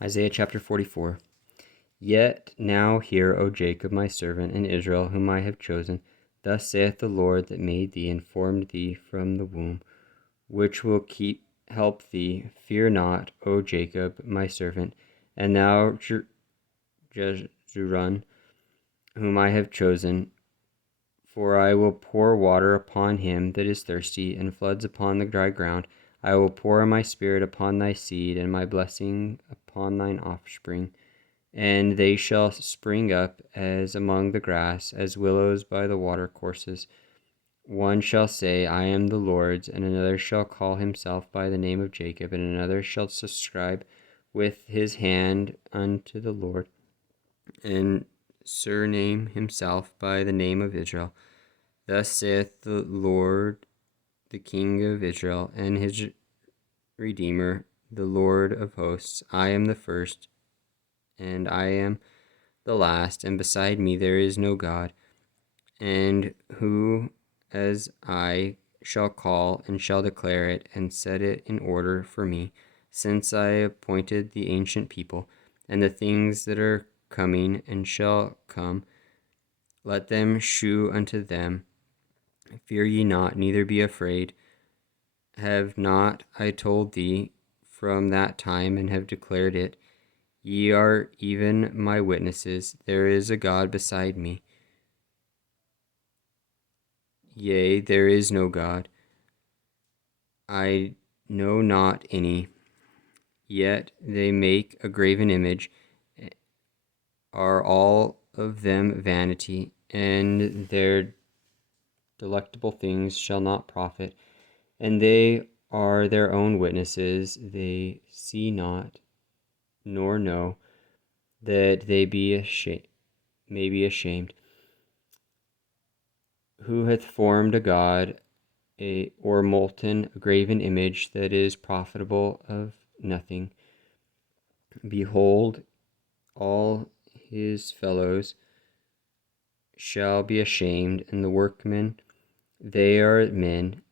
Isaiah chapter 44. Yet now hear, O Jacob, my servant, and Israel, whom I have chosen. Thus saith the Lord that made thee and formed thee from the womb, which will help thee. Fear not, O Jacob, my servant, and thou Jeshurun, whom I have chosen. For I will pour water upon him that is thirsty, and floods upon the dry ground. I will pour my spirit upon thy seed, and my blessing upon thine offspring. And they shall spring up as among the grass, as willows by the watercourses. One shall say, I am the Lord's, and another shall call himself by the name of Jacob, and another shall subscribe with his hand unto the Lord, and surname himself by the name of Israel. Thus saith the Lord, the King of Israel, and his Redeemer, the Lord of hosts. I am the first, and I am the last, and beside me there is no God. And who as I shall call and shall declare it, and set it in order for me, since I appointed the ancient people, and the things that are coming and shall come, let them shew unto them. Fear ye not, neither be afraid. Have not I told thee from that time, and have declared it? Ye are even my witnesses. There is a God beside me. Yea, there is no God. I know not any. Yet they make a graven image, are all of them vanity, and their delectable things shall not profit. And they are their own witnesses. They see not, nor know, that they may be ashamed. Who hath formed a god, or molten a graven image that is profitable of nothing? Behold, all his fellows shall be ashamed, and the workmen, they are men.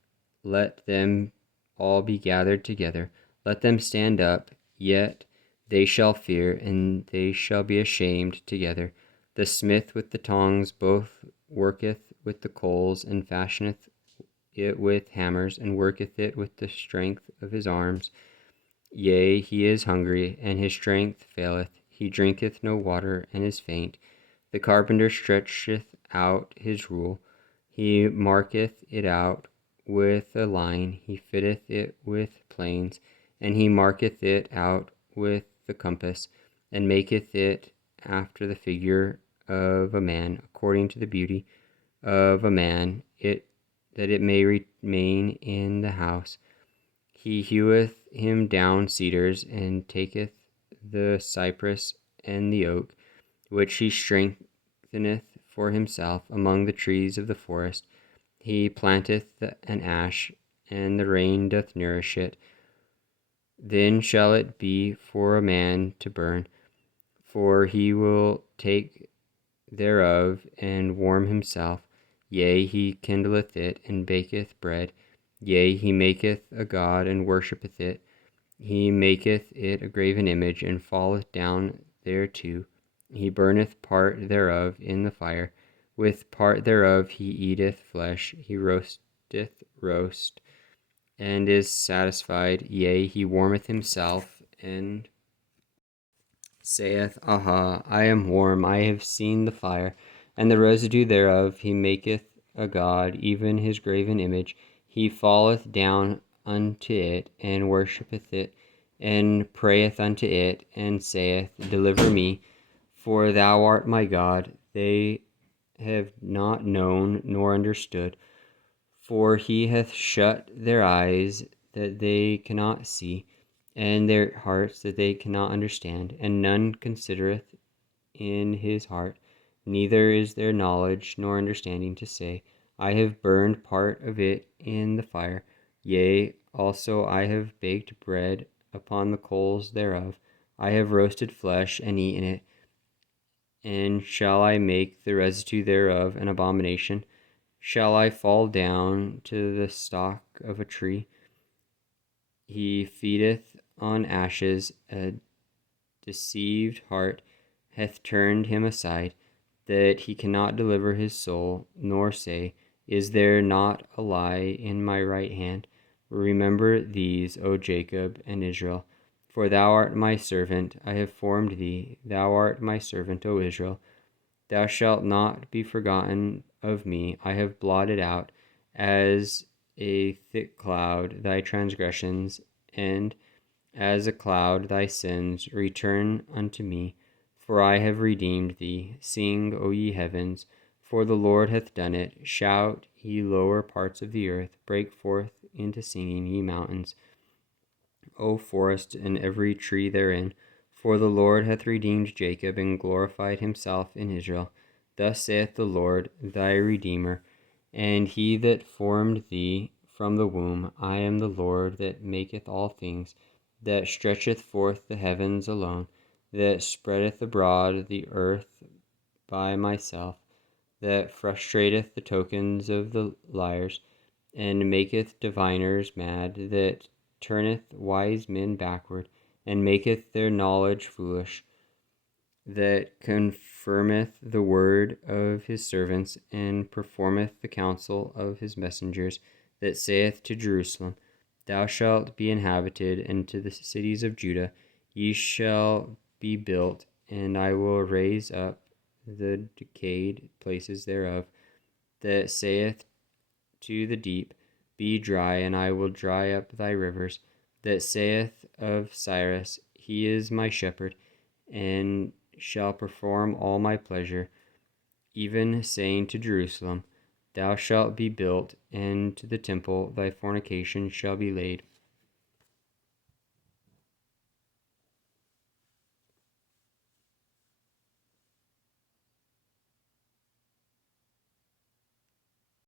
Let them all be gathered together. Let them stand up, yet they shall fear, and they shall be ashamed together. The smith with the tongs both worketh with the coals, and fashioneth it with hammers, and worketh it with the strength of his arms. Yea, he is hungry, and his strength faileth. He drinketh no water, and is faint. The carpenter stretcheth out his rule. He marketh it out with a line. He fitteth it with planes, and he marketh it out with the compass, and maketh it after the figure of a man, according to the beauty of a man, that it may remain in the house. He heweth him down cedars, and taketh the cypress and the oak, which he strengtheneth for himself among the trees of the forest. He planteth an ash, and the rain doth nourish it. Then shall it be for a man to burn, for he will take thereof and warm himself. Yea, he kindleth it, and baketh bread. Yea, he maketh a god, and worshippeth it. He maketh it a graven image, and falleth down thereto. He burneth part thereof in the fire. With part thereof he eateth flesh. He roasteth roast, and is satisfied. Yea, he warmeth himself, and saith, Aha, I am warm, I have seen the fire, and the residue thereof. He maketh a god, even his graven image. He falleth down unto it, and worshippeth it, and prayeth unto it, and saith, Deliver me, for thou art my God. They have not known nor understood, for he hath shut their eyes that they cannot see, and their hearts that they cannot understand. And none considereth in his heart, neither is there knowledge nor understanding to say, I have burned part of it in the fire. Yea, also I have baked bread upon the coals thereof. I have roasted flesh and eaten it. And shall I make the residue thereof an abomination? Shall I fall down to the stalk of a tree? He feedeth on ashes, a deceived heart hath turned him aside, that he cannot deliver his soul, nor say, Is there not a lie in my right hand? Remember these, O Jacob and Israel, for thou art my servant, I have formed thee, thou art my servant, O Israel. Thou shalt not be forgotten of me, I have blotted out as a thick cloud thy transgressions, and as a cloud thy sins. Return unto me, for I have redeemed thee. Sing, O ye heavens, for the Lord hath done it. Shout, ye lower parts of the earth. Break forth into singing, ye mountains, O forest, and every tree therein. For the Lord hath redeemed Jacob, and glorified himself in Israel. Thus saith the Lord, thy Redeemer, and he that formed thee from the womb. I am the Lord that maketh all things, that stretcheth forth the heavens alone, that spreadeth abroad the earth by myself, that frustrateth the tokens of the liars, and maketh diviners mad, that turneth wise men backward, and maketh their knowledge foolish, that confirmeth the word of his servants, and performeth the counsel of his messengers, that saith to Jerusalem, Thou shalt be inhabited, and to the cities of Judah, Ye shall be built, and I will raise up the decayed places thereof, that saith to the deep, Be dry, and I will dry up thy rivers, that saith of Cyrus, He is my shepherd, and shall perform all my pleasure, even saying to Jerusalem, Thou shalt be built, and to the temple thy fornication shall be laid.